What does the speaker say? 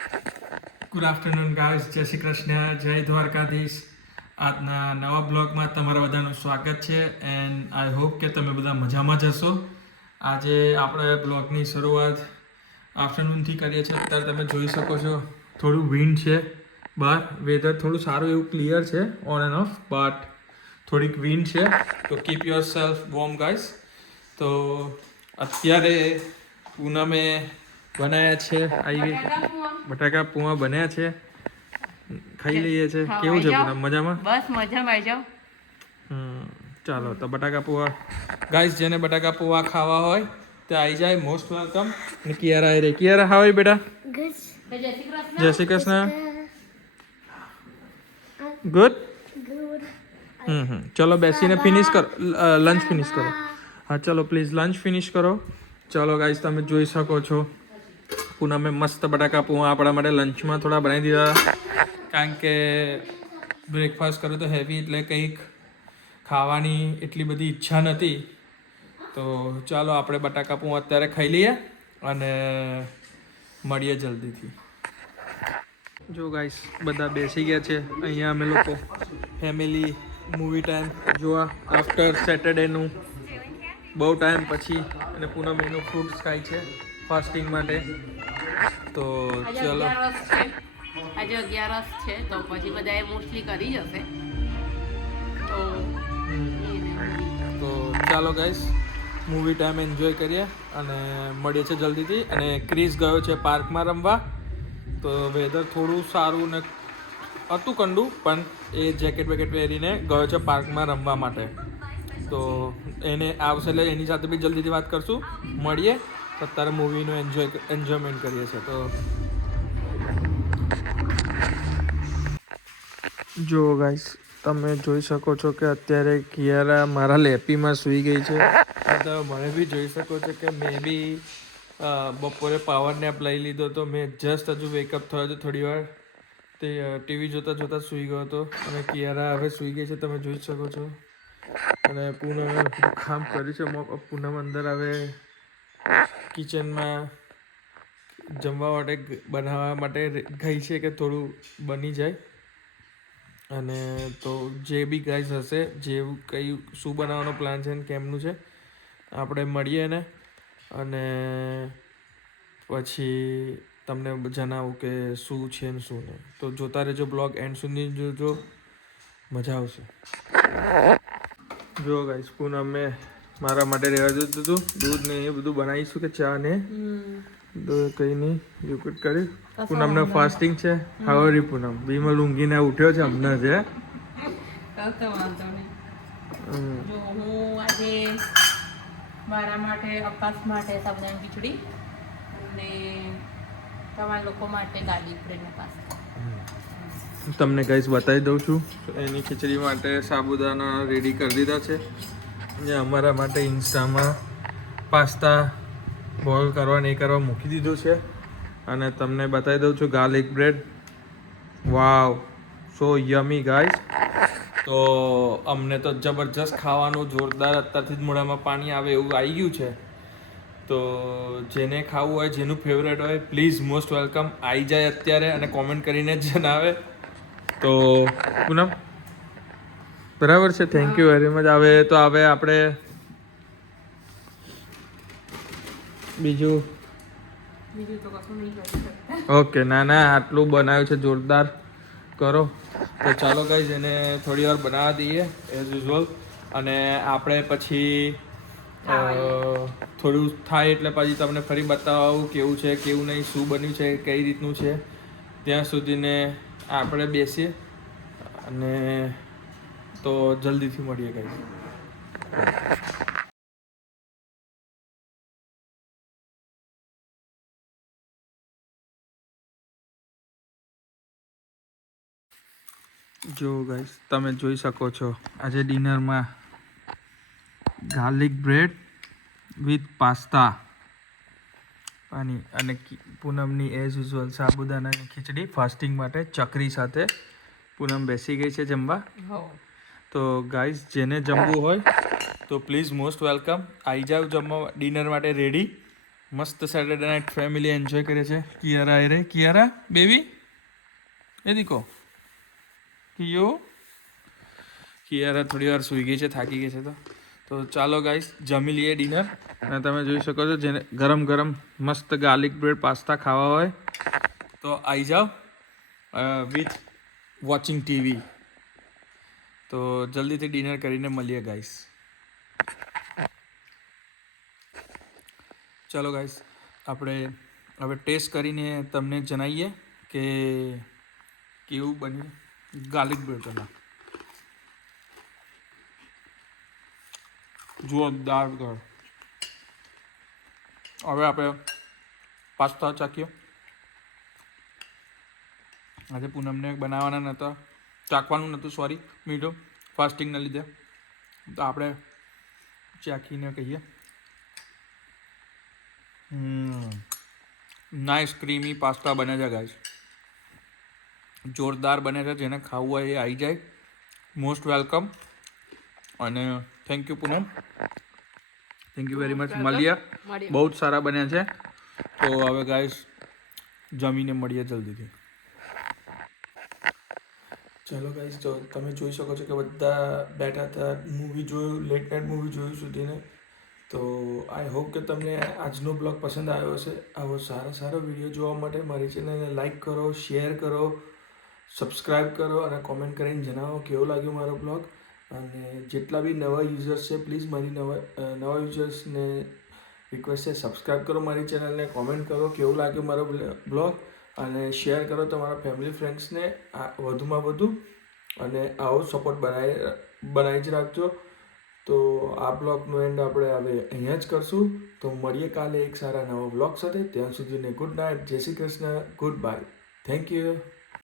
Good afternoon guys, જય શ્રી કૃષ્ણ, જય દ્વારકાધીશ. આજના નવા બ્લોગમાં તમારા બધાનું સ્વાગત છે એન્ડ આઈ હોપ કે તમે બધા મજામાં જ હશો. આજે આપણે બ્લોગની શરૂઆત આફ્ટરનૂનથી કરીએ છીએ. અત્યારે તમે જોઈ શકો છો થોડું વિન્ડ છે બહાર, વેધર થોડું સારું એવું ક્લિયર છે ઓન એન્ડ ઓફ, બટ થોડીક વિન્ડ છે, તો keep your self warm guys. તો અત્યારે પૂનમે બનાવ્યા છે બટાકા પૂવા બન્યા છે, ખાઈ લઈએ છે. કેવું છે પૂનમ, મજામાં? બસ મજામાં આવી જાઓ. ચાલો તો બટાકા પૂવા ગાઈસ, જેને બટાકા પૂવા ખાવા હોય તે આવી જાય, મોસ્ટ વેલકમ. ને કિયારા આવી રહી. કિયારા હાવ આર બેટા? જય શ્રી કૃષ્ણ. ગુડ. ચલો બેસીને ફિનિશ કરો, લંચ ફિનિશ કરો. હા ચલો પ્લીઝ લંચ ફિનિશ કરો. ચલો ગાઈસ, તમે જોઈ શકો છો પૂનમે મસ્ત બટાકા પૂવા આપણા માટે લંચમાં થોડા બનાવી દીધા, કારણ કે બ્રેકફાસ્ટ કર્યું તો હેવી, એટલે કંઈક ખાવાની એટલી બધી ઈચ્છા નથી. તો ચાલો આપણે બટાકા પૂવા અત્યારે ખાઈ લઈએ અને મળીએ જલ્દીથી. જો ગાઈસ, બધા બેસી ગયા છે અહીંયા. અમે લોકો ફેમિલી મૂવી ટાઈમ જોવા આફ્ટર સેટરડેનું બહુ ટાઈમ પછી, અને પૂનમ એનું ફ્રૂટ્સ ખાય છે ફાસ્ટિંગ માટે. તો ચલો, આજે 11 છે તો પછી બધાએ મોસ્ટલી કરી જશે. તો ચાલો ગાઈસ, મૂવી ટાઈમ એન્જોય કરીએ અને મળીએ છીએ જલ્દીથી. અને ક્રિસ ગયો છે પાર્કમાં રમવા, તો વેધર થોડું સારું ને હતું કંડું, પણ એ જેકેટ વેકેટ પહેરીને ગયો છે પાર્કમાં રમવા માટે. તો એને આવશે એટલે એની સાથે બી જલ્દીથી વાત કરશું, મળીએ. અત્યારે મૂવીનું એન્જોયમેન્ટ કરીએ છીએ. તો જો ગાઈસ, તમે જોઈ શકો છો કે અત્યારે કિયારા મારા લેપીમાં સૂઈ ગઈ છે. તો મને બી જોઈ શકો છો કે મેં બી બપોરે પાવર નેપ લઈ લીધો તો મેં જસ્ટ હજુ વેકઅપ થયો હતો થોડી વાર, તે ટીવી જોતાં જોતાં સૂઈ ગયો હતો. અને કિયારા હવે સૂઈ ગઈ છે, તમે જોઈ શકો છો. અને પૂનમે કામ કર્યું છે. પૂનમ અંદર હવે કિચનમાં જમવા માટે બનાવવા માટે ગઈ છે કે થોડું બની જાય. અને તો જે બી ગાઈસ હશે, જેવું કંઈ શું બનાવવાનો પ્લાન છે ને કેમનું છે, આપણે મળીએ ને અને પછી તમને જણાવું કે શું છે ને શું નહીં. તો જોતા રહેજો બ્લોગ, એન્ડ સુધી જોજો, મજા આવશે. જો ગાઈસ, પૂનમે મારા માટે રહેવા દીધું હતું, દૂધ ને એ બધું બનાવીશું કે ચા ને કંઈ નહીં, લિક્વિડ કરી. પૂનમને ફાસ્ટિંગ છે. હાવરી પૂનમ? વિમલ ઊંઘીને ઉઠ્યો છે હમણાં છે. જો હું આજે મારા માટે અપાસ માટે સાબુદાણાની ખીચડી અને તમારા લોકો માટે ગાર્લિક બ્રેડનો પાસ્તા. તમને ગાઈસ બતાવી દઉં છું, એની ખીચડી માટે સાબુદાણા રેડી કરી દીધા છે. જે અમારા માટે ઇન્સ્ટામાં પાસ્તા બોઇલ કરવા નહીં કરવા મૂકી દીધું છે. અને તમને બતાવી દઉં છું ગાર્લિક બ્રેડ. વાવ, સો યમી ગાઈસ. તો અમને તો જબરજસ્ત ખાવાનું, જોરદાર, અત્યારથી જ મોઢામાં પાણી આવે એવું આવી ગયું છે. તો જેને ખાવું હોય, જેનું ફેવરેટ હોય, પ્લીઝ મોસ્ટ વેલકમ, આવી જાય અત્યારે અને કોમેન્ટ કરીને જણાવે. તો પૂનમ બરાબર છે, થેન્ક યુ વેરી મચ. હવે તો હવે આપણે બીજું તો કશું નહીં કરી શકતા. ઓકે, ના ના, આટલું બનાવ્યું છે, જોરદાર કરો. તો ચાલો ગાઈઝ, એને થોડી વાર બનાવવા દઈએ એઝ યુઝ્યુઅલ. અને આપણે પછી થોડું થાય એટલે પછી તમને ફરી બતાવું કેવું છે કેવું નહીં, શું બન્યું છે, કઈ રીતનું છે. ત્યાં સુધીને આપણે બેસીએ અને તો જલ્દીથી મળીએ ગાઈઝ. જો ગાઈસ, તમે જોઈ શકો છો આજે ડિનરમાં ગાર્લિક બ્રેડ વિથ પાસ્તા અને પૂનમની એઝ યુઝ્યુઅલ સાબુદાણાની ખીચડી ફાસ્ટિંગ માટે ચકરી સાથે. પૂનમ બેસી ગઈ છે જમવા. તો ગાઈસ, જેને જમવું હોય તો પ્લીઝ મોસ્ટ વેલકમ, આવી જાવ જમવા, ડિનર માટે રેડી. મસ્ત સેટરડે નાઇટ ફેમિલી એન્જોય કરે છે. કિયારા એ રે કિયારા બેબી એ દીકો કિયો કિયારા થોડી વાર સૂઈ ગઈ છે, થાકી ગઈ છે. તો ચાલો ગાઈસ જમી લઈએ ડિનર. અને તમે જોઈ શકો છો જેને ગરમ ગરમ મસ્ત ગાર્લિક બ્રેડ પાસ્તા ખાવા હોય તો આવી જાઓ વિથ વોચિંગ ટીવી. તો જલ્દીથી ડિનર કરીને મળીએ ગાઈસ. ચાલો ગાઈસ આપણે હવે ટેસ્ટ કરીને તમને જણાવીએ કે કેવું બન્યું ગાર્લિક બ્રેડ. પહેલાં જોરદાર ઘર. હવે આપણે પાસ્તા ચાખીએ. આજે પૂનમને બનાવવાના નહોતા, ચાખવાનું નહોતું, સોરી, મીઠું ફાસ્ટિંગના લીધે. તો આપણે ચાખીને કહીએ. નાઇસ ક્રીમી પાસ્તા બને છે ગાઈસ, જોરદાર બને છે. જેને ખાવું હોય એ આવી જાય. Most welcome. અને thank you Poonam, thank you very much. મળીએ, બહુ જ સારા બન્યા છે. તો હવે ગાઈસ જમીને મળીએ જલ્દીથી. ચાલો ગાઈસ, તો તમે જોઈ શકો છો કે બધા બેઠા હતા, મૂવી જોયું, લેટ નાઇટ મૂવી જોયું સુધીને. તો આઈ હોપ કે તમને આજનો બ્લોગ પસંદ આવ્યો હશે. આવો સારો વિડીયો જોવા માટે મારી ચેનલને લાઈક કરો, શેર કરો, સબસ્ક્રાઈબ કરો અને કોમેન્ટ કરીને જણાવો કેવો લાગ્યો મારો બ્લોગ. અને જેટલા બી નવા યુઝર્સ છે પ્લીઝ મારી નવા યુઝર્સને રિક્વેસ્ટ છે, સબસ્ક્રાઈબ કરો મારી ચેનલને, કોમેન્ટ કરો કેવું લાગ્યું મારો બ્લોગ અને શેર કરો તમારા ફેમિલી ફ્રેન્ડ્સને વધુમાં વધુ. અને આવો સપોર્ટ બનાવી જ રાખજો. તો આ બ્લોગનો એન્ડ આપણે હવે અહીંયા જ કરશું. તો મળીએ કાલે એક સારા નવા બ્લોગ સાથે. ત્યાં સુધીને ગુડ નાઇટ, જય Shri Krishna, good bye, thank you.